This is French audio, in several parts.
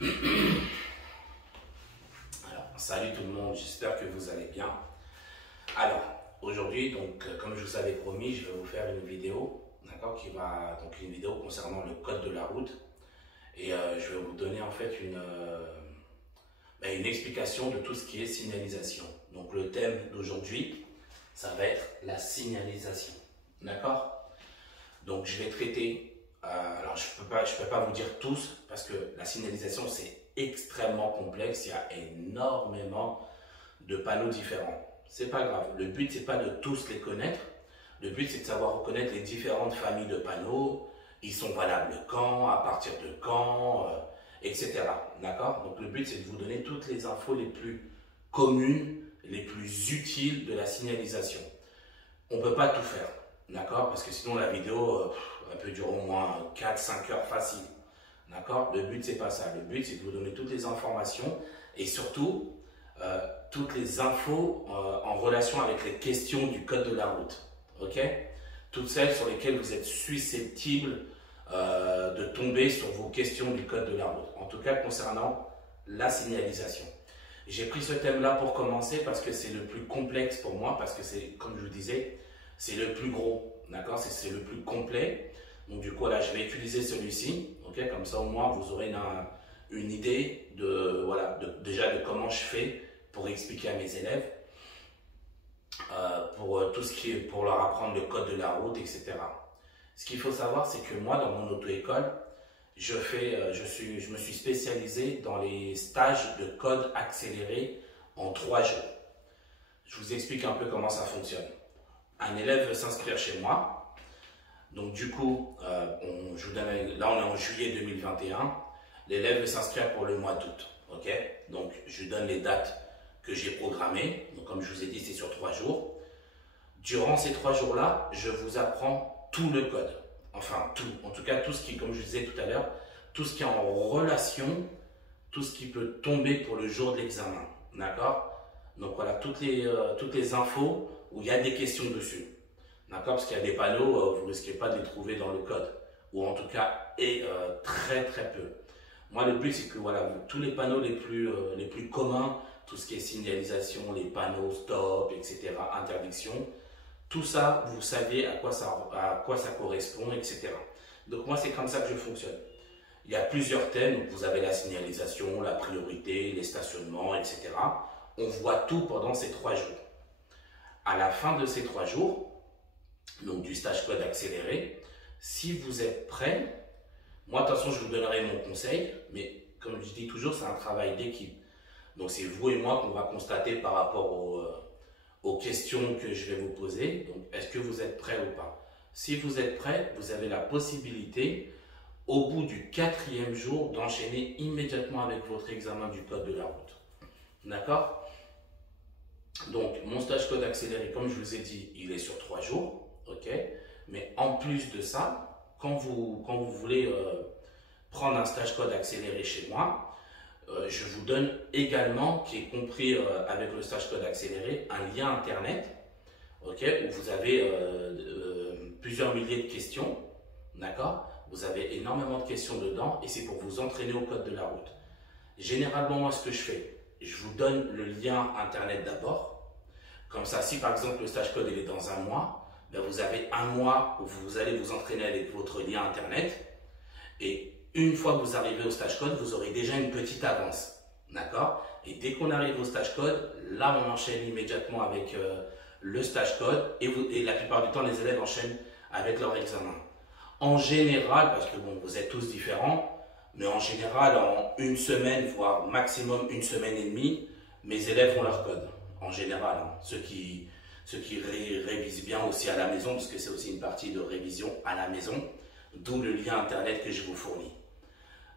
Alors, salut tout le monde, j'espère que vous allez bien. Alors, aujourd'hui, donc, comme je vous avais promis, je vais vous faire une vidéo, d'accord, une vidéo concernant le code de la route. Et je vais vous donner en fait une explication de tout ce qui est signalisation. Donc, le thème d'aujourd'hui, ça va être la signalisation, d'accord. Donc, je vais traiter. Alors, je peux pas vous dire tous parce que la signalisation, c'est extrêmement complexe. Il y a énormément de panneaux différents. C'est pas grave. Le but, c'est pas de tous les connaître. Le but, c'est de savoir reconnaître les différentes familles de panneaux. Ils sont valables quand, à partir de quand, etc. D'accord? Donc, le but, c'est de vous donner toutes les infos les plus communes, les plus utiles de la signalisation. On ne peut pas tout faire. D'accord? Parce que sinon, la vidéo, elle peut durer au moins 4-5 heures facile. D'accord? Le but, c'est pas ça. Le but, c'est de vous donner toutes les informations et surtout, toutes les infos en relation avec les questions du code de la route. Ok? Toutes celles sur lesquelles vous êtes susceptibles de tomber sur vos questions du code de la route. En tout cas, concernant la signalisation. J'ai pris ce thème-là pour commencer parce que c'est le plus complexe pour moi, parce que c'est, comme je vous disais, c'est le plus gros, d'accord? C'est le plus complet. Donc du coup, là, je vais utiliser celui-ci, ok? Comme ça, au moins, vous aurez une idée déjà de comment je fais pour expliquer à mes élèves, pour tout ce qui est, pour leur apprendre le code de la route, etc. Ce qu'il faut savoir, c'est que moi, dans mon auto-école, je me suis spécialisé dans les stages de code accéléré en 3 jours. Je vous explique un peu comment ça fonctionne. Un élève veut s'inscrire chez moi. Donc du coup, là on est en juillet 2021. L'élève veut s'inscrire pour le mois d'août. Ok? Donc je lui donne les dates que j'ai programmées. Donc comme je vous ai dit, c'est sur 3 jours. Durant ces 3 jours-là, je vous apprends tout le code. Enfin tout. En tout cas, tout ce qui, comme je vous disais tout à l'heure, tout ce qui est en relation, tout ce qui peut tomber pour le jour de l'examen. D'accord? Donc voilà, toutes les infos où il y a des questions dessus. D'accord? Parce qu'il y a des panneaux, vous ne risquez pas de les trouver dans le code. Ou en tout cas, très très peu. Moi, le but, c'est que voilà, tous les panneaux les plus communs, tout ce qui est signalisation, les panneaux stop, etc., interdiction, tout ça, vous saviez à quoi ça correspond, etc. Donc moi, c'est comme ça que je fonctionne. Il y a plusieurs thèmes. Donc vous avez la signalisation, la priorité, les stationnements, etc. On voit tout pendant ces 3 jours. À la fin de ces 3 jours, donc du stage code accéléré, si vous êtes prêts, moi de toute façon je vous donnerai mon conseil, mais comme je dis toujours, c'est un travail d'équipe. Donc c'est vous et moi qu'on va constater par rapport aux questions que je vais vous poser. Donc est-ce que vous êtes prêts ou pas? Si vous êtes prêts, vous avez la possibilité au bout du 4e jour d'enchaîner immédiatement avec votre examen du code de la route. D'accord? Donc, mon stage code accéléré, comme je vous ai dit, il est sur 3 jours. Ok? Mais en plus de ça, quand vous voulez prendre un stage code accéléré chez moi, je vous donne également, qui est compris avec le stage code accéléré, un lien internet, ok, où vous avez plusieurs milliers de questions. D'accord? Vous avez énormément de questions dedans et c'est pour vous entraîner au code de la route. Généralement, moi, ce que je fais, je vous donne le lien internet d'abord. Comme ça, si par exemple le stage code il est dans 1 mois, ben vous avez 1 mois où vous allez vous entraîner avec votre lien internet. Et une fois que vous arrivez au stage code, vous aurez déjà une petite avance. D'accord? Et dès qu'on arrive au stage code, là on enchaîne immédiatement avec le stage code et la plupart du temps les élèves enchaînent avec leur examen. En général, parce que bon, vous êtes tous différents, mais en général, en 1 semaine, voire maximum 1 semaine et demie, mes élèves ont leur code. En général, hein. Ceux qui révisent bien aussi à la maison, parce que c'est aussi une partie de révision à la maison, d'où le lien internet que je vous fournis.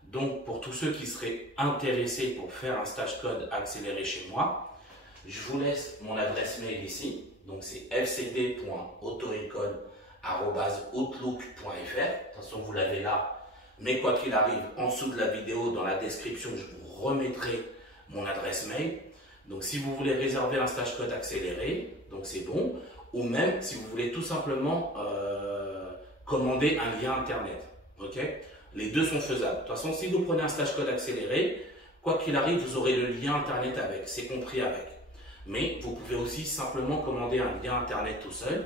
Donc, pour tous ceux qui seraient intéressés pour faire un stage code accéléré chez moi, je vous laisse mon adresse mail ici. Donc, c'est fcd.autoécole@outlook.fr. De toute façon, vous l'avez là. Mais quoi qu'il arrive, en dessous de la vidéo, dans la description, je vous remettrai mon adresse mail. Donc, si vous voulez réserver un stage code accéléré, donc c'est bon. Ou même, si vous voulez tout simplement commander un lien internet. Ok? Les deux sont faisables. De toute façon, si vous prenez un stage code accéléré, quoi qu'il arrive, vous aurez le lien internet avec, c'est compris avec. Mais vous pouvez aussi simplement commander un lien internet tout seul.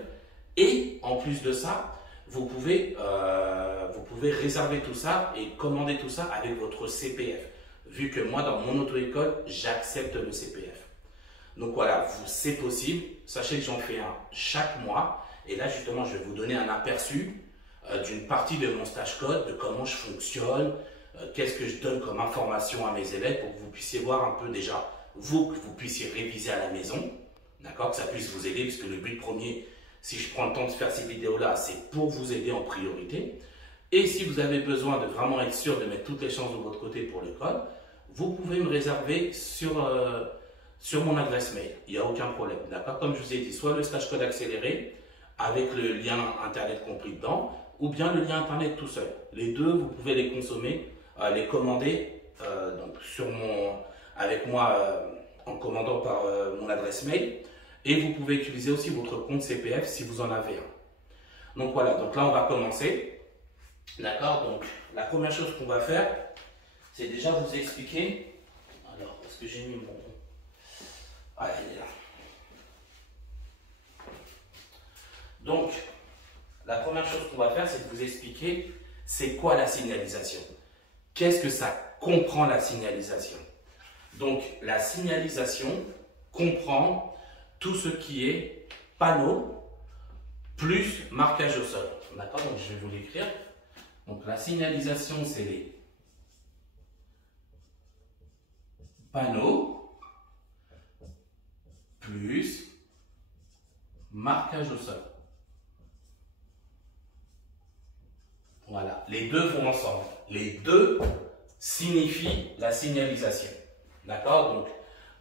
Et en plus de ça, vous pouvez réserver tout ça et commander tout ça avec votre CPF. Vu que moi, dans mon auto-école, j'accepte le CPF. Donc voilà, c'est possible. Sachez que j'en fais un chaque mois. Et là, justement, je vais vous donner un aperçu d'une partie de mon stage code, de comment je fonctionne, qu'est-ce que je donne comme information à mes élèves pour que vous puissiez voir un peu déjà, vous, que vous puissiez réviser à la maison, d'accord, que ça puisse vous aider, puisque le but premier, si je prends le temps de faire ces vidéos-là, c'est pour vous aider en priorité. Et si vous avez besoin de vraiment être sûr de mettre toutes les chances de votre côté pour le code, vous pouvez me réserver sur mon adresse mail. Il n'y a aucun problème, d'accord. Comme je vous ai dit, soit le stage code accéléré, avec le lien internet compris dedans, ou bien le lien internet tout seul. Les deux, vous pouvez les consommer, les commander donc avec moi en commandant par mon adresse mail. Et vous pouvez utiliser aussi votre compte CPF si vous en avez un. Donc voilà, donc là on va commencer. D'accord, donc la première chose qu'on va faire, c'est déjà vous expliquer. Alors, est-ce que j'ai mis mon... Ah, il est là. Donc, la première chose qu'on va faire, c'est de vous expliquer c'est quoi la signalisation. Qu'est-ce que ça comprend la signalisation? Donc, la signalisation comprend tout ce qui est panneau plus marquage au sol. D'accord? Donc, je vais vous l'écrire. Donc, la signalisation, c'est les panneaux plus marquage au sol. Voilà, les deux vont ensemble. Les deux signifient la signalisation. D'accord? Donc,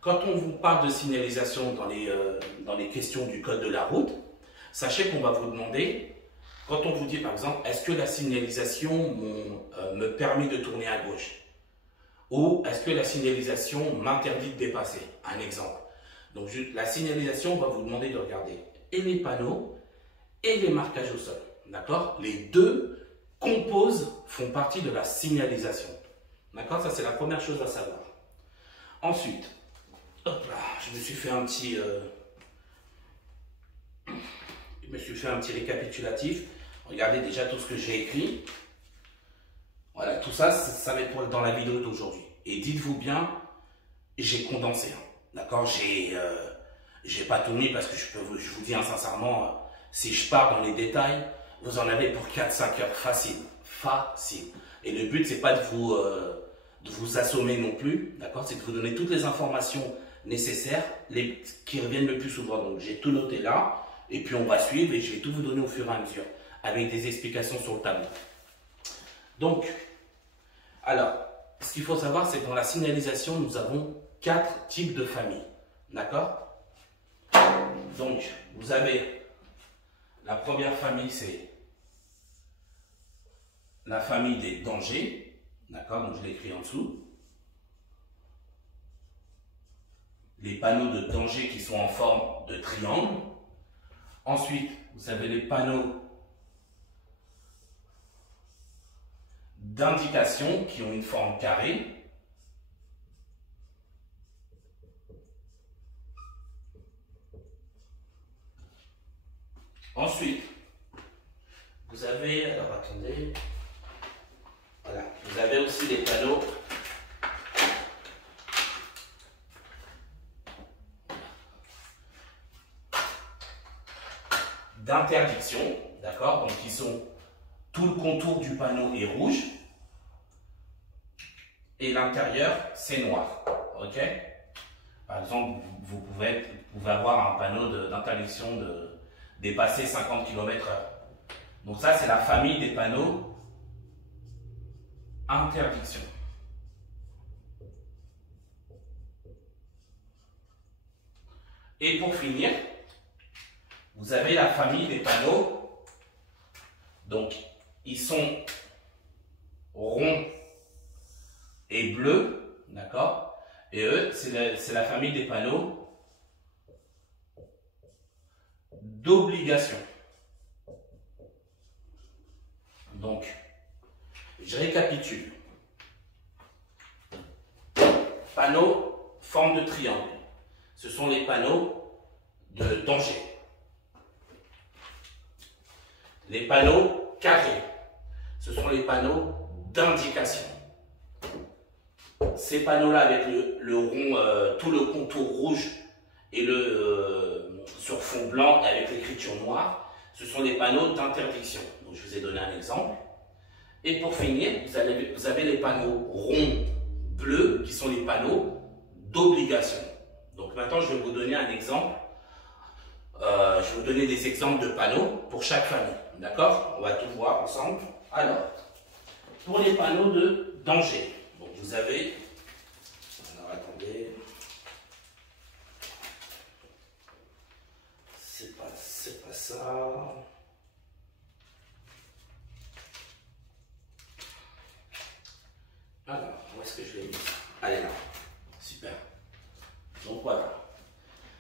quand on vous parle de signalisation dans les questions du code de la route, sachez qu'on va vous demander, quand on vous dit par exemple, est-ce que la signalisation me permet de tourner à gauche? Ou est-ce que la signalisation m'interdit de dépasser? Un exemple. Donc, la signalisation, on va vous demander de regarder et les panneaux et les marquages au sol. D'accord? Les deux font partie de la signalisation. D'accord? Ça, c'est la première chose à savoir. Ensuite, hop là, je me suis fait un petit récapitulatif. Regardez déjà tout ce que j'ai écrit. Voilà, tout ça, ça va être dans la vidéo d'aujourd'hui. Et dites-vous bien, j'ai condensé. D'accord? J'ai pas tout mis parce que je vous dis sincèrement, si je pars dans les détails, vous en avez pour 4-5 heures facile. Facile. Et le but, c'est pas de vous assommer non plus. D'accord? C'est de vous donner toutes les informations nécessaires, qui reviennent le plus souvent. Donc, j'ai tout noté là. Et puis, on va suivre et je vais tout vous donner au fur et à mesure. Avec des explications sur le tableau. Donc, alors, ce qu'il faut savoir, c'est que dans la signalisation, nous avons 4 types de familles. D'accord? Donc, vous avez la première famille, c'est la famille des dangers. D'accord? Donc, je l'ai écrit en dessous. Les panneaux de danger qui sont en forme de triangle. Ensuite, vous avez les panneaux d'indication qui ont une forme carrée. Ensuite, vous avez, alors attendez, voilà, vous avez aussi les panneaux d'interdiction, d'accord? Donc, qui sont, tout le contour du panneau est rouge et l'intérieur, c'est noir, ok? Par exemple, vous pouvez avoir un panneau d'interdiction de dépasser 50 km/h. Donc ça, c'est la famille des panneaux interdiction. Et pour finir, vous avez la famille des panneaux. Donc, ils sont ronds et bleus, d'accord? Et eux, c'est la famille des panneaux d'obligation. Donc, Je récapitule. Panneaux, forme de triangle. Ce sont les panneaux de danger. Les panneaux carrés. Ce sont les panneaux d'indication. Ces panneaux-là avec le rond, tout le contour rouge et sur fond blanc avec l'écriture noire, ce sont des panneaux d'interdiction. Donc je vous ai donné un exemple. Et pour finir, vous avez les panneaux ronds bleus qui sont les panneaux d'obligation. Donc maintenant, je vais vous donner un exemple. Je vais vous donner des exemples de panneaux pour chaque famille. D'accord? On va tout voir ensemble. Alors, pour les panneaux de danger, donc vous avez... Alors attendez... C'est pas ça... Alors, où est-ce que je l'ai mis? Allez là, super. Donc voilà,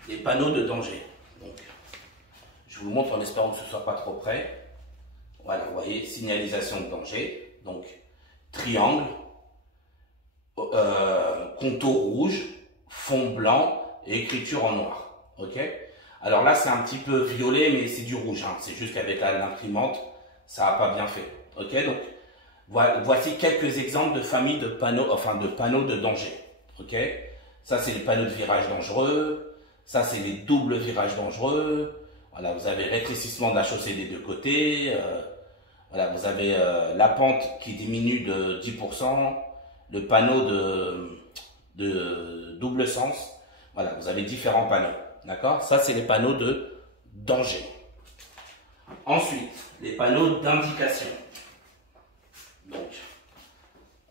les panneaux de danger. Donc, je vous montre en espérant que ce ne soit pas trop près. Voilà, vous voyez, signalisation de danger. Donc, triangle, contour rouge, fond blanc et écriture en noir. Ok? Alors là, c'est un petit peu violet, mais c'est du rouge. Hein. C'est juste qu'avec l'imprimante, ça n'a pas bien fait. Ok? Donc, voici quelques exemples de familles de panneaux, enfin de panneaux de danger. Ok? Ça, c'est les panneaux de virage dangereux. Ça, c'est les doubles virages dangereux. Voilà, vous avez rétrécissement de la chaussée des deux côtés. Voilà, vous avez la pente qui diminue de 10%. Le panneau de double sens. Voilà, vous avez différents panneaux. D'accord? Ça, c'est les panneaux de danger. Ensuite, les panneaux d'indication. Donc,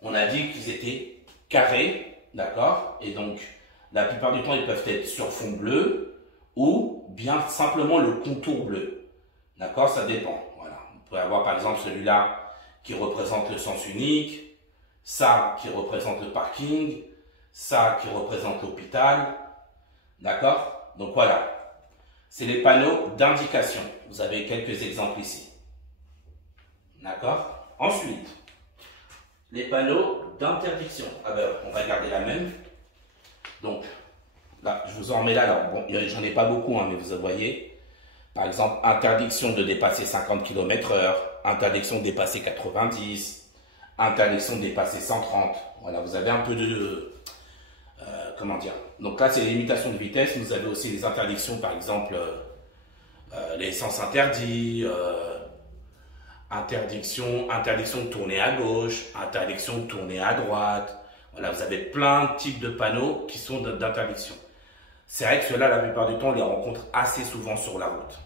on a dit qu'ils étaient carrés, d'accord? Et donc, la plupart du temps, ils peuvent être sur fond bleu ou bien simplement le contour bleu. D'accord? Ça dépend. Voilà. Vous pouvez avoir par exemple celui-là qui représente le sens unique, ça qui représente le parking, ça qui représente l'hôpital. D'accord? Donc voilà. C'est les panneaux d'indication. Vous avez quelques exemples ici. D'accord? Ensuite, les panneaux d'interdiction. Ah ben, on va garder la même. Donc, là, je vous en remets là. Alors, bon, j'en ai pas beaucoup, hein, mais vous voyez. Par exemple, interdiction de dépasser 50 km/h, interdiction de dépasser 90, interdiction de dépasser 130. Voilà, vous avez un peu de... comment dire? Donc là, c'est les limitations de vitesse. Vous avez aussi les interdictions, par exemple, les sens interdits, interdiction de tourner à gauche, interdiction de tourner à droite. Voilà, vous avez plein de types de panneaux qui sont d'interdiction. C'est vrai que ceux-là, la plupart du temps, on les rencontre assez souvent sur la route.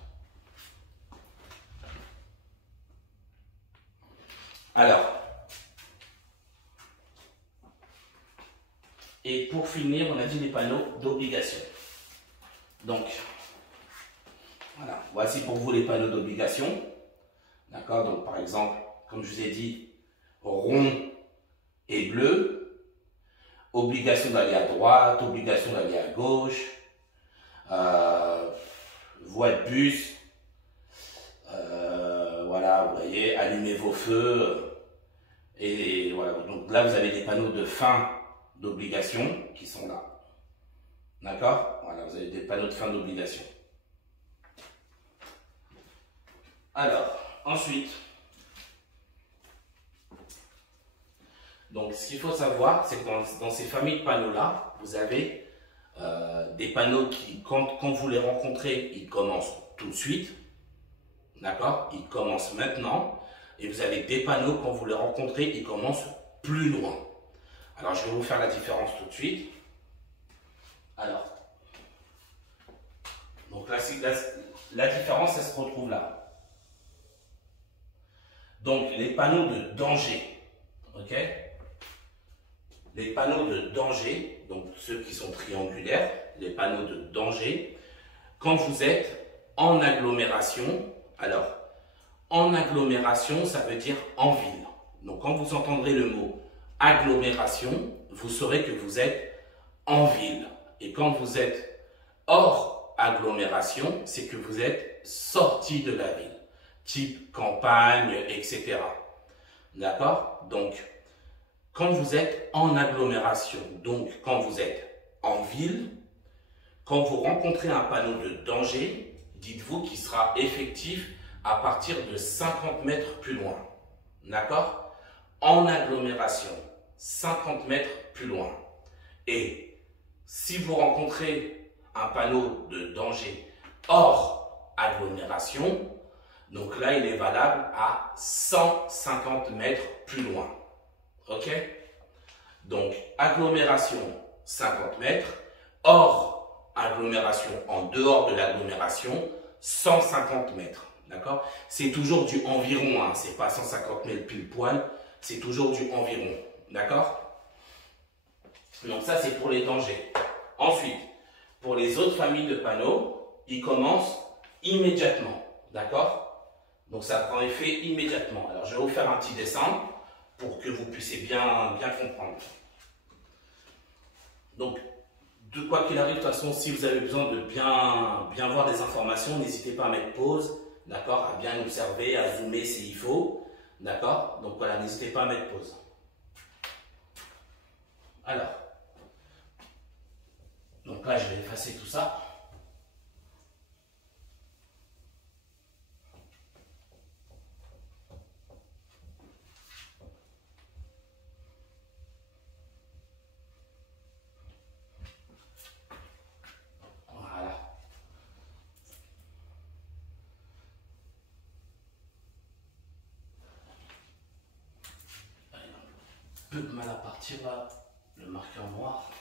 Alors, et pour finir, on a dit les panneaux d'obligation. Donc, voilà, voici pour vous les panneaux d'obligation. D'accord, donc par exemple, comme je vous ai dit, rond et bleu, obligation d'aller à droite, obligation d'aller à gauche, voie de bus, voilà, vous voyez, allumez vos feux, et voilà, donc là vous avez des panneaux de fin d'obligation qui sont là. D'accord, voilà, vous avez des panneaux de fin d'obligation. Alors, ensuite, donc ce qu'il faut savoir, c'est que dans ces familles de panneaux-là, vous avez des panneaux qui, quand vous les rencontrez, ils commencent tout de suite. D'accord? Ils commencent maintenant. Et vous avez des panneaux, quand vous les rencontrez, ils commencent plus loin. Alors, je vais vous faire la différence tout de suite. Alors, donc là, la différence, elle se retrouve là. Donc, les panneaux de danger, ok? Les panneaux de danger, donc ceux qui sont triangulaires, les panneaux de danger, quand vous êtes en agglomération, alors, en agglomération, ça veut dire en ville. Donc, quand vous entendrez le mot agglomération, vous saurez que vous êtes en ville. Et quand vous êtes hors agglomération, c'est que vous êtes sorti de la ville. Type campagne, etc. D'accord? Donc, quand vous êtes en agglomération, donc quand vous êtes en ville, quand vous rencontrez un panneau de danger, dites-vous qu'il sera effectif à partir de 50 mètres plus loin. D'accord? En agglomération, 50 mètres plus loin. Et si vous rencontrez un panneau de danger hors agglomération, donc là, il est valable à 150 mètres plus loin. OK? Donc, agglomération, 50 mètres. Hors agglomération, en dehors de l'agglomération, 150 mètres. D'accord? C'est toujours du environ, hein, c'est pas 150 mètres pile poil, c'est toujours du environ. D'accord? Donc ça, c'est pour les dangers. Ensuite, pour les autres familles de panneaux, ils commencent immédiatement. D'accord? Donc ça prend effet immédiatement. Alors je vais vous faire un petit dessin pour que vous puissiez bien comprendre. Donc, de quoi qu'il arrive, de toute façon, si vous avez besoin de bien voir des informations, n'hésitez pas à mettre pause, d'accord, à bien observer, à zoomer s'il faut, d'accord. Donc voilà, n'hésitez pas à mettre pause. Alors, donc là, je vais effacer tout ça. Peu de mal à partir là, le marqueur noir.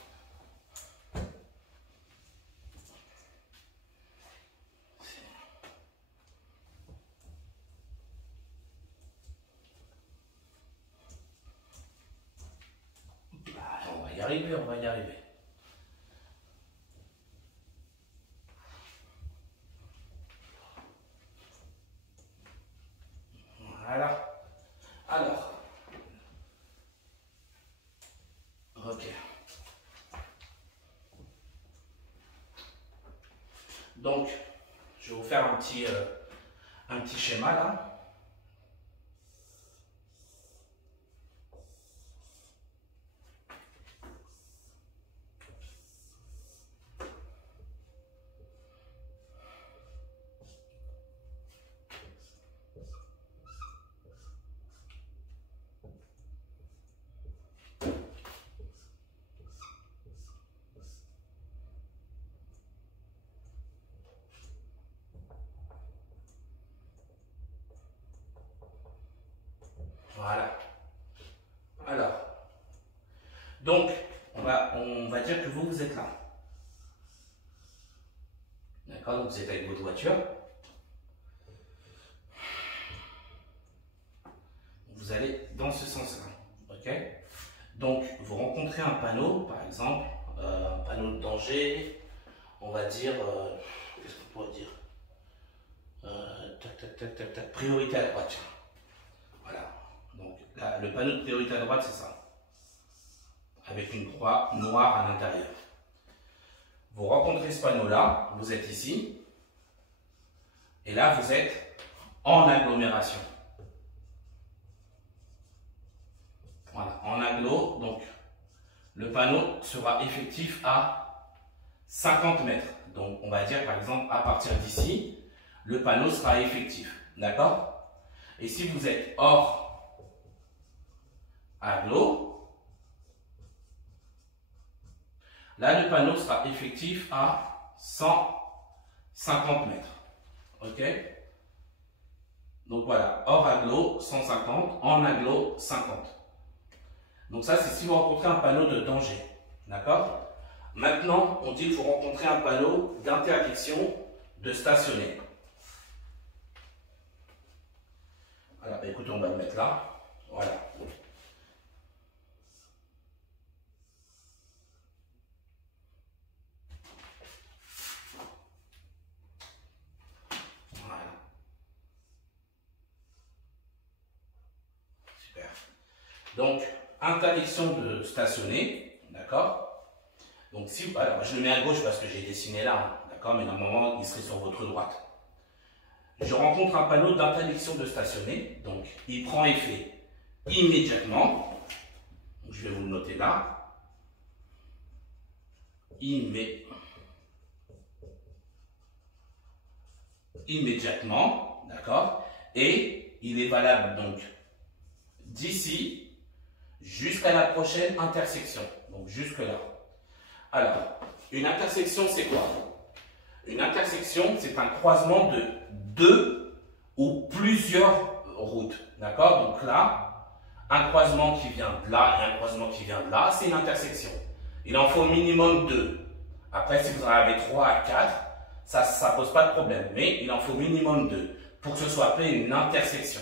On va y arriver, on va y arriver. Voilà. Alors. Ok. Donc, je vais vous faire un petit schéma là. Voilà. Alors, donc, on va dire que vous êtes là. D'accord, donc vous êtes avec votre voiture. Vous allez dans ce sens-là. Ok? Donc, vous rencontrez un panneau, par exemple, un panneau de danger, on va dire, qu'est-ce qu'on pourrait dire? Priorité à droite. Voilà. Donc, là, le panneau de priorité à droite, c'est ça. Avec une croix noire à l'intérieur. Vous rencontrez ce panneau-là, vous êtes ici, et là, vous êtes en agglomération. Voilà, en agglo, donc le panneau sera effectif à 50 mètres. Donc, on va dire, par exemple, à partir d'ici, le panneau sera effectif. D'accord? Et si vous êtes hors agglo, là, le panneau sera effectif à 150 mètres. OK? Donc voilà, hors agglo, 150, en agglo, 50. Donc ça, c'est si vous rencontrez un panneau de danger. D'accord? Maintenant, on dit que vous rencontrez un panneau d'interdiction de stationner. Alors, écoutez, on va le mettre là. Voilà. Voilà. Super. Donc, interdiction de stationner, d'accord? Donc si, alors je le mets à gauche parce que j'ai dessiné là, hein, d'accord, mais normalement il serait sur votre droite. Je rencontre un panneau d'interdiction de stationner, donc il prend effet immédiatement, je vais vous le noter là, immédiatement, d'accord, et il est valable donc d'ici jusqu'à la prochaine intersection, donc jusque là. Alors, une intersection c'est quoi? Une intersection c'est un croisement de deux ou plusieurs routes, d'accord? Donc là, un croisement qui vient de là et un croisement qui vient de là, c'est une intersection. Il en faut au minimum 2. Après, si vous en avez 3 à 4, ça ne pose pas de problème. Mais il en faut au minimum 2 pour que ce soit appelé une intersection.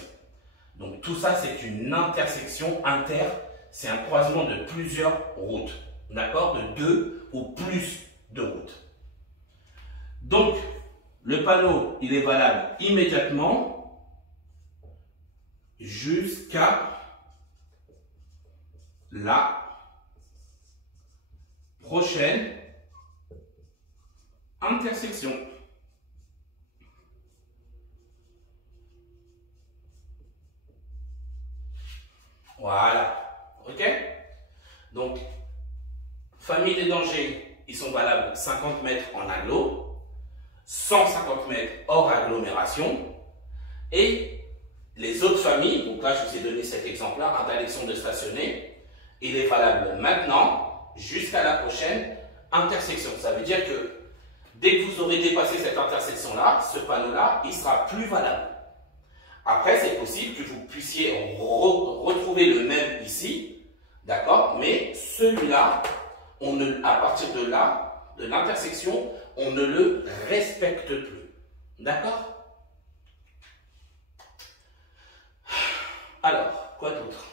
Donc tout ça, c'est une intersection inter. C'est un croisement de plusieurs routes. D'accord? De 2 ou plus de routes. Donc, le panneau, il est valable immédiatement jusqu'à la prochaine intersection. Voilà. OK? Donc, famille des dangers, ils sont valables 50 mètres en agglo, 150 mètres hors agglomération. Et les autres familles, donc là je vous ai donné cet exemple-là, interdiction de stationner, il est valable maintenant jusqu'à la prochaine intersection. Ça veut dire que dès que vous aurez dépassé cette intersection-là, ce panneau-là, il sera plus valable. Après, c'est possible que vous puissiez retrouver le même ici, d'accord? Mais celui-là, à partir de là, de l'intersection, on ne le respecte plus. D'accord? Alors, quoi d'autre?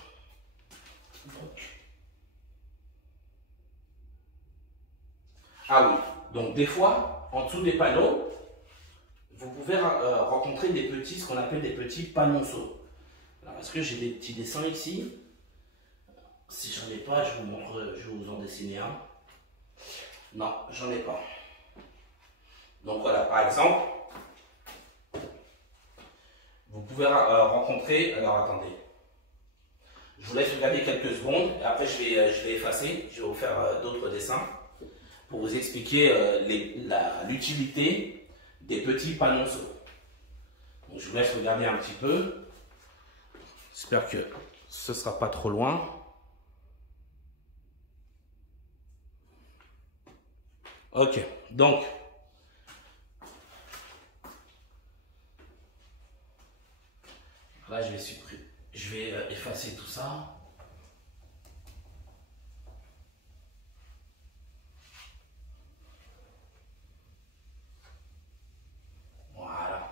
Ah oui, donc des fois, en dessous des panneaux, vous pouvez rencontrer des petits, ce qu'on appelle des petits panonceaux. Alors, est-ce que j'ai des petits dessins ici? Si j'en ai pas, je vous montre, je vais vous en dessiner un. Non, j'en ai pas. Donc voilà, par exemple, vous pouvez rencontrer, alors attendez, je vous laisse regarder quelques secondes, et après je vais effacer, je vais vous faire d'autres dessins pour vous expliquer l'utilité des petits panonceaux. Donc je vous laisse regarder un petit peu, j'espère que ce ne sera pas trop loin. Ok, donc là je vais effacer tout ça. Voilà.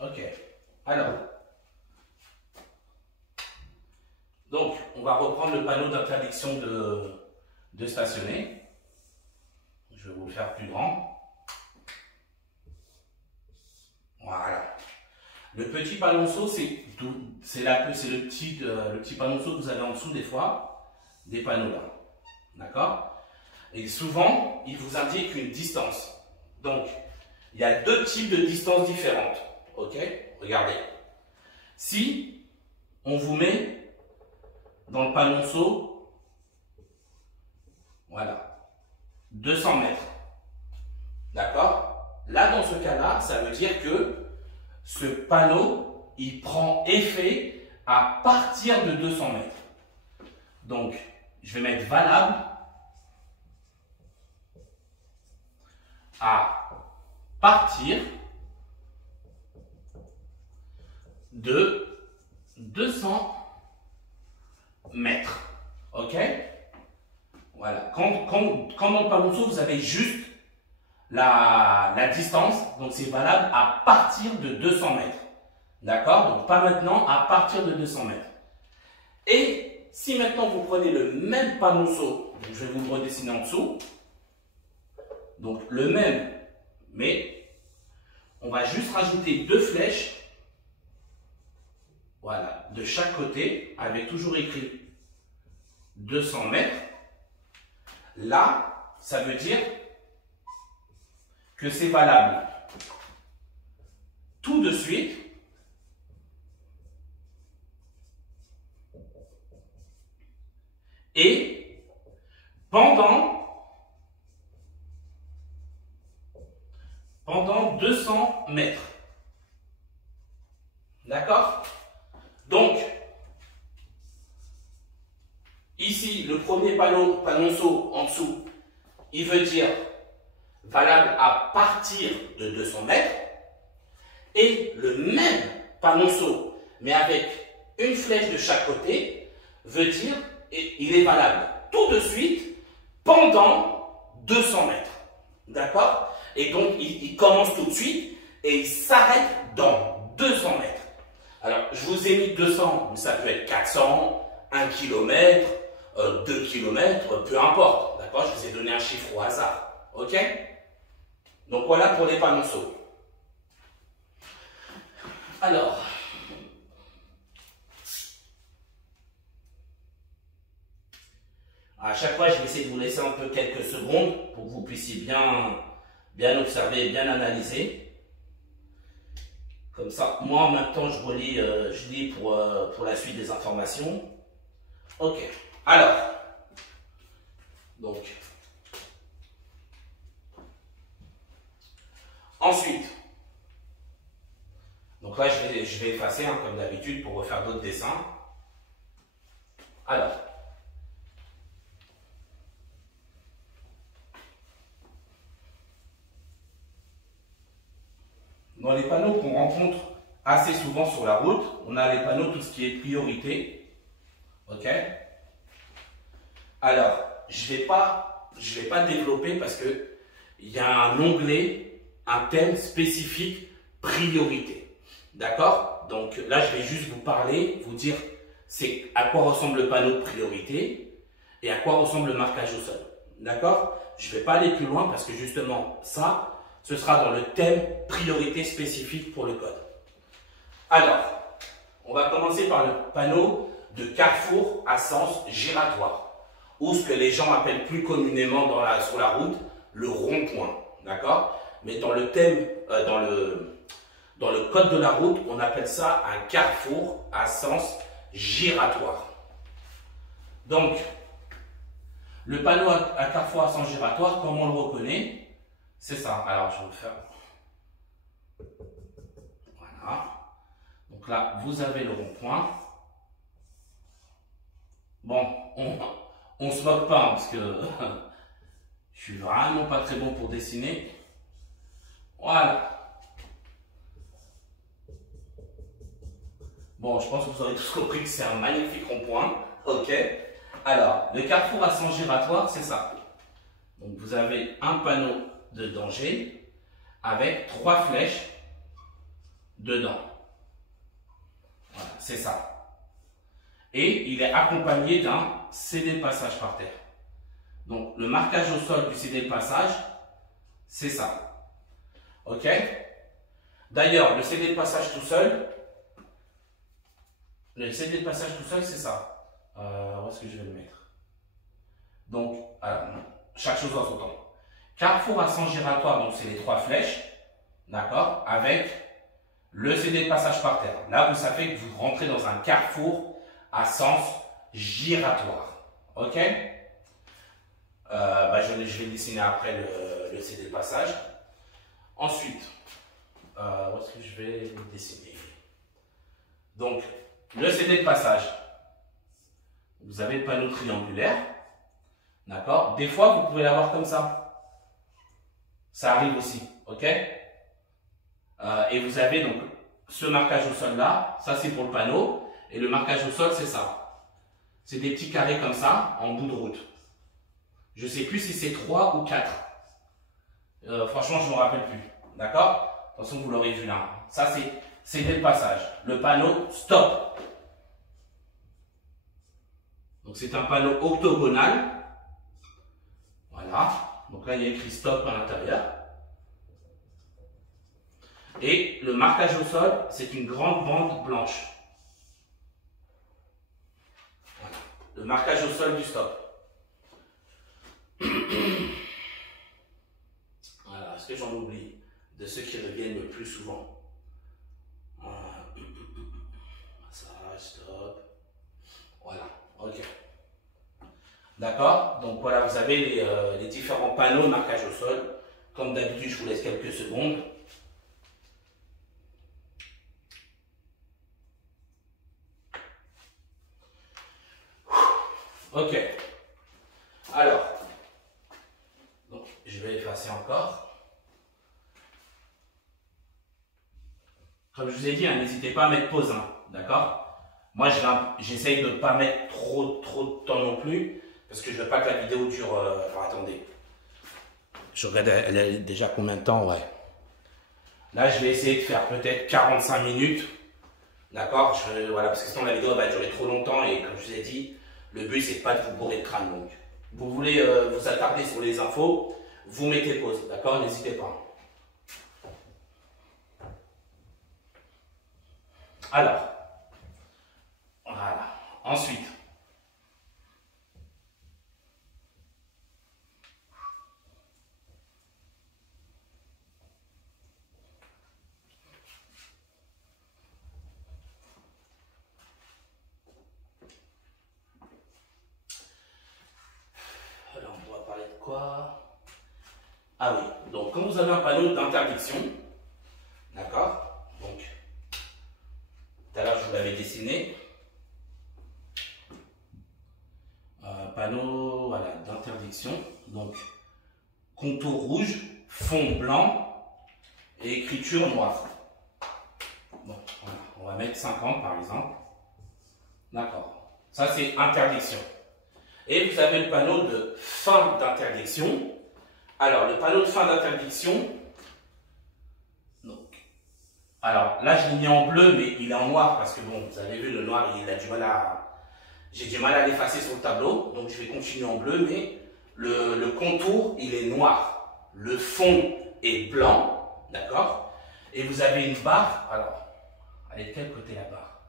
Ok, alors, donc on va reprendre le panneau d'interdiction de stationner. Je vais vous le faire plus grand. Voilà. Le petit panonceau, c'est le petit panonceau que vous avez en dessous des fois, des panneaux là. D'accord? Et souvent, il vous indique une distance. Donc, il y a deux types de distances différentes. Ok? Regardez. Si on vous met dans le panonceau, voilà, 200 mètres. D'accord? Là, dans ce cas-là, ça veut dire que ce panneau, il prend effet à partir de 200 mètres. Donc, je vais mettre valable à partir de 200 mètres. Ok? Voilà. Quand dans le panonceau, vous avez juste la distance, donc c'est valable à partir de 200 mètres. D'accord? Donc pas maintenant, à partir de 200 mètres. Et si maintenant vous prenez le même panonceau, donc je vais vous le redessiner en dessous, donc le même, mais on va juste rajouter deux flèches, voilà, de chaque côté, avec toujours écrit 200 mètres. Là, ça veut dire que c'est valable tout de suite et pendant 200 mètres. D'accord? Donc, ici, le premier panonceau en dessous, il veut dire valable à partir de 200 mètres. Et le même panonceau, mais avec une flèche de chaque côté, veut dire il est valable tout de suite pendant 200 mètres. D'accord? Et donc, il commence tout de suite et il s'arrête dans 200 mètres. Alors, je vous ai mis 200, mais ça peut être 400, 1 km, 2 km, peu importe. D'accord? Je vous ai donné un chiffre au hasard. OK? Donc, voilà pour les panonceaux. Alors, à chaque fois, je vais essayer de vous laisser un peu quelques secondes pour que vous puissiez bien observer, bien analyser. Comme ça, moi en même temps, je lis pour la suite des informations. Ok. Alors, donc, ensuite, donc là, je vais effacer comme d'habitude pour refaire d'autres dessins. Alors, dans les panneaux qu'on rencontre assez souvent sur la route, on a les panneaux, tout ce qui est priorité. Ok? Alors, je vais pas développer parce que il y a un onglet, un thème spécifique priorité. D'accord? Donc là, je vais juste vous parler, vous dire c'est à quoi ressemble le panneau de priorité et à quoi ressemble le marquage au sol. D'accord? Je ne vais pas aller plus loin parce que justement, ça, ce sera dans le thème priorité spécifique pour le code. Alors, on va commencer par le panneau de carrefour à sens giratoire, ou ce que les gens appellent plus communément sur la route, le rond-point. D'accord? Mais dans le thème, dans le code de la route, on appelle ça un carrefour à sens giratoire. Donc, le panneau à carrefour à sens giratoire, comment on le reconnaît? C'est ça. Alors, je vais le faire. Voilà. Donc là, vous avez le rond-point. Bon, on se moque pas, hein, parce que je suis vraiment pas très bon pour dessiner. Voilà. Bon, je pense que vous aurez tous compris que c'est un magnifique rond-point. Ok. Alors, le carrefour à sens giratoire, c'est ça. Donc, vous avez un panneau de danger avec 3 flèches dedans. Voilà, c'est ça. Et il est accompagné d'un CD de passage par terre. Donc, le marquage au sol du CD de passage, c'est ça. Ok? D'ailleurs, le CD de passage tout seul, c'est ça. Où est-ce que je vais le mettre? Donc, chaque chose dans son temps. Carrefour à sens giratoire, donc c'est les 3 flèches, d'accord, avec le CD de passage par terre. Là, vous savez que vous rentrez dans un carrefour à sens giratoire. Ok? Je vais dessiner après le CD de passage. Ensuite, où est-ce que je vais le dessiner? Donc, le CD de passage. Vous avez le panneau triangulaire. D'accord? Des fois, vous pouvez l'avoir comme ça. Ça arrive aussi. Ok? Et vous avez donc ce marquage au sol là. Ça, c'est pour le panneau. Et le marquage au sol, c'est ça. C'est des petits carrés comme ça, en bout de route. Je ne sais plus si c'est 3 ou 4. Franchement, je ne me rappelle plus. D'accord? De toute façon, vous l'aurez vu là. Ça, c'est le passage. Le panneau stop. Donc, c'est un panneau octogonal. Voilà. Donc là, il y a écrit stop à l'intérieur. Et le marquage au sol, c'est une grande bande blanche. Voilà. Le marquage au sol du stop. que j'en oublie de ceux qui reviennent le plus souvent? Massage, stop. Voilà, ok. D'accord? Donc voilà, vous avez les différents panneaux de marquage au sol. Comme d'habitude, je vous laisse quelques secondes. Ok. Alors, donc, je vais effacer encore. Comme je vous ai dit, hein, n'hésitez pas à mettre pause, hein, d'accord? Moi, j'essaye de ne pas mettre trop de temps non plus, parce que je ne veux pas que la vidéo dure... alors, attendez. Je regarde, elle a déjà combien de temps? Ouais. Là, je vais essayer de faire peut-être 45 minutes, d'accord? Voilà, parce que sinon, la vidéo va durer trop longtemps, et comme je vous ai dit, le but, c'est pas de vous bourrer le crâne. Donc, vous voulez vous attarder sur les infos, vous mettez pause, d'accord? N'hésitez pas. Alors, voilà. Ensuite, alors on va parler de quoi? Ah oui, donc quand vous avez un panneau d'interdiction, d'accord? Donc, tout à l'heure je vous l'avais dessiné. Panneau voilà, d'interdiction, donc contour rouge, fond blanc et écriture noire. Bon, voilà, on va mettre 50 par exemple. D'accord, ça c'est interdiction. Et vous avez le panneau de fin d'interdiction. Alors, le panneau de fin d'interdiction, alors là je l'ai mis en bleu, mais il est en noir parce que bon, vous avez vu, le noir, il a du mal à... J'ai du mal à l'effacer sur le tableau, donc je vais continuer en bleu, mais le contour, il est noir. Le fond est blanc, d'accord? Et vous avez une barre, alors, elle est de quel côté la barre?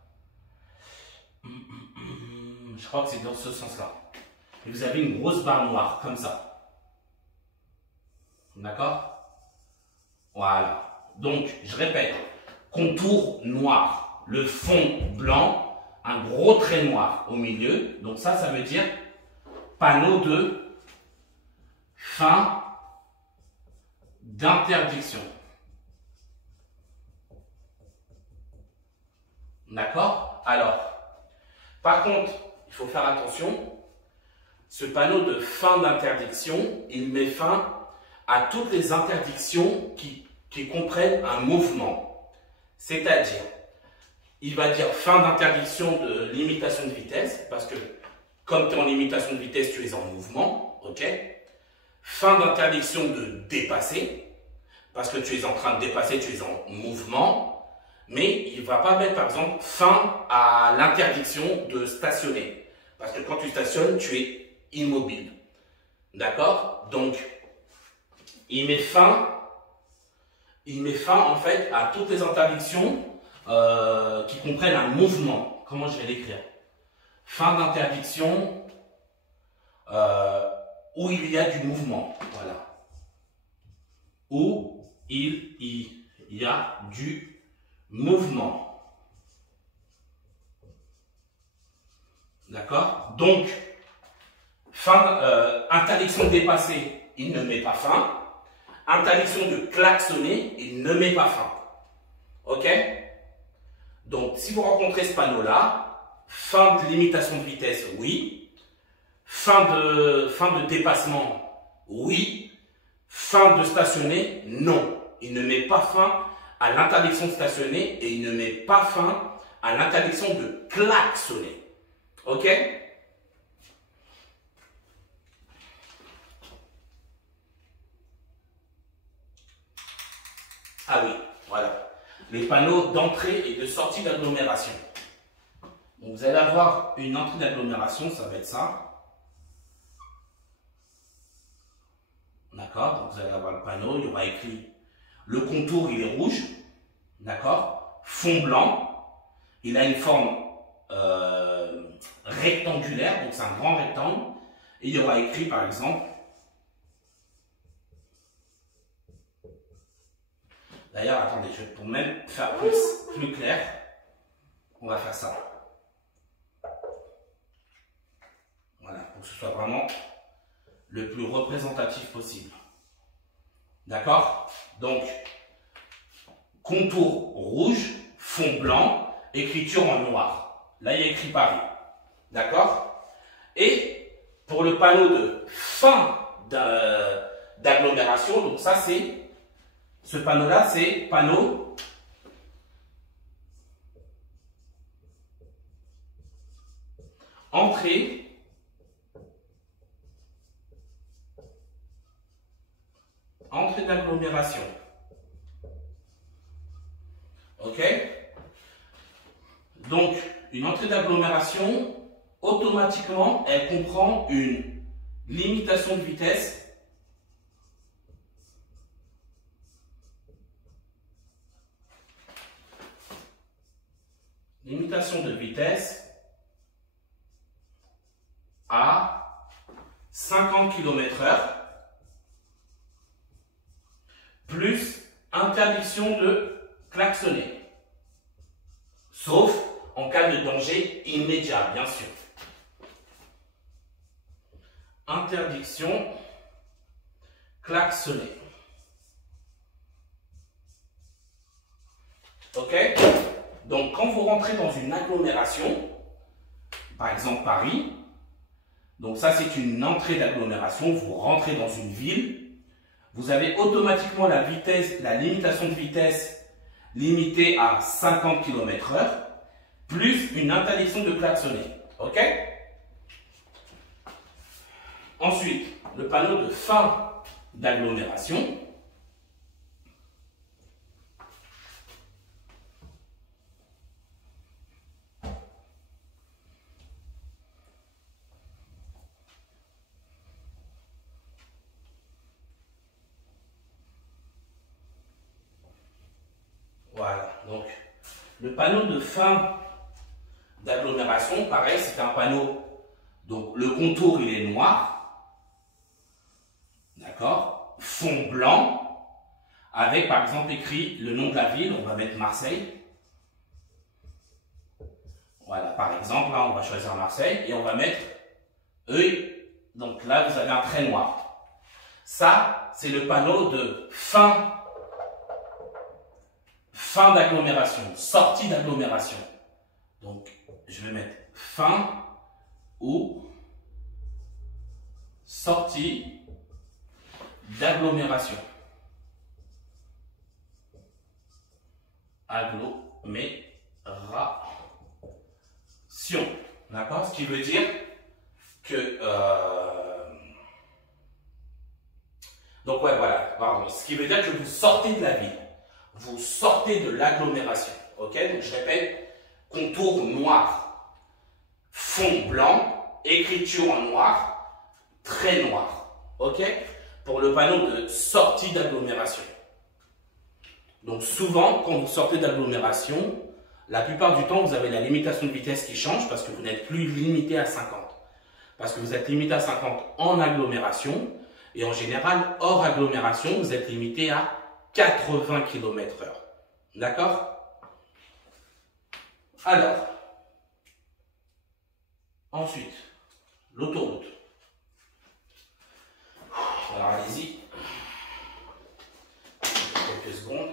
Je crois que c'est dans ce sens-là. Et vous avez une grosse barre noire, comme ça. D'accord? Voilà. Donc, je répète, contour noir, le fond blanc, un gros trait noir au milieu. Donc ça veut dire panneau de fin d'interdiction. D'accord? Alors, par contre, il faut faire attention. Ce panneau de fin d'interdiction, il met fin à toutes les interdictions qui comprennent un mouvement. C'est-à-dire, il va dire fin d'interdiction de limitation de vitesse, parce que comme tu es en limitation de vitesse, tu es en mouvement, ok? Fin d'interdiction de dépasser, parce que tu es en train de dépasser, tu es en mouvement, mais il ne va pas mettre par exemple fin à l'interdiction de stationner, parce que quand tu stationnes, tu es immobile, d'accord? Donc, il met fin en fait à toutes les interdictions qui comprennent un mouvement. Comment je vais l'écrire? Fin d'interdiction où il y a du mouvement. Voilà. Où il y a du mouvement. D'accord? Donc, interdiction de dépasser, il ne met pas fin. Interdiction de klaxonner, il ne met pas fin. Ok? Donc, si vous rencontrez ce panneau-là, fin de limitation de vitesse, oui. Fin de dépassement, oui. Fin de stationner, non. Il ne met pas fin à l'interdiction de stationner et il ne met pas fin à l'interdiction de klaxonner. Ok? Ah oui, voilà. Les panneaux d'entrée et de sortie d'agglomération. Donc vous allez avoir une entrée d'agglomération, ça va être ça. D'accord? Donc vous allez avoir le panneau, il y aura écrit le contour, il est rouge. D'accord? Fond blanc. Il a une forme rectangulaire, donc c'est un grand rectangle. Et il y aura écrit par exemple D'ailleurs, attendez, pour même faire plus clair, on va faire ça. Voilà, pour que ce soit vraiment le plus représentatif possible. D'accord? Donc, contour rouge, fond blanc, écriture en noir. Là, il y a écrit Paris. D'accord? Et pour le panneau de fin d'agglomération, donc ça c'est, ce panneau-là c'est panneau entrée d'agglomération. Ok? Donc, une entrée d'agglomération, automatiquement, elle comprend une limitation de vitesse à 50 km/h plus interdiction de klaxonner, sauf en cas de danger immédiat, bien sûr. Interdiction klaxonner. Ok? Donc, quand vous rentrez dans une agglomération, par exemple Paris, donc ça c'est une entrée d'agglomération, vous rentrez dans une ville, vous avez automatiquement la limitation de vitesse limitée à 50 km/h, plus une interdiction de klaxonner. Ok? Ensuite, le panneau de fin d'agglomération. Voilà, donc le panneau de fin d'agglomération, pareil, c'est un panneau, donc le contour il est noir, d'accord, fond blanc, avec par exemple écrit le nom de la ville, on va mettre Marseille. Voilà, par exemple, là on va choisir Marseille et on va mettre E, donc là vous avez un trait noir. Ça, c'est le panneau de fin d'agglomération, sortie d'agglomération. Donc, je vais mettre fin ou sortie d'agglomération. Agglomération. D'accord? Ce qui veut dire que... donc, ouais, voilà, pardon. Ce qui veut dire que vous sortez de la ville. Vous sortez de l'agglomération. Ok? Donc, je répète, contour noir, fond blanc, écriture en noir, trait noir. Ok? Pour le panneau de sortie d'agglomération. Donc, souvent, quand vous sortez d'agglomération, la plupart du temps, vous avez la limitation de vitesse qui change parce que vous n'êtes plus limité à 50. Parce que vous êtes limité à 50 en agglomération. Et en général, hors agglomération, vous êtes limité à 80 km/h. D'accord? Alors, ensuite, l'autoroute. Alors, allez-y. Quelques secondes.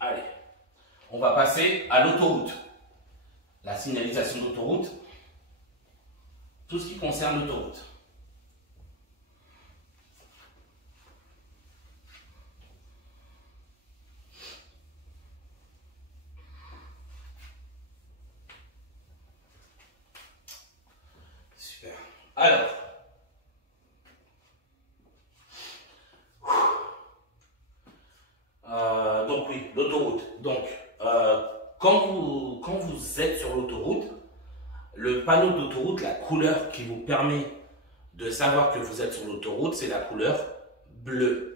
Allez, on va passer à l'autoroute. La signalisation d'autoroute, tout ce qui concerne l'autoroute. Super. Alors, donc oui, l'autoroute. Donc, quand vous êtes sur l'autoroute, le panneau d'autoroute, la couleur qui vous permet de savoir que vous êtes sur l'autoroute, c'est la couleur bleue.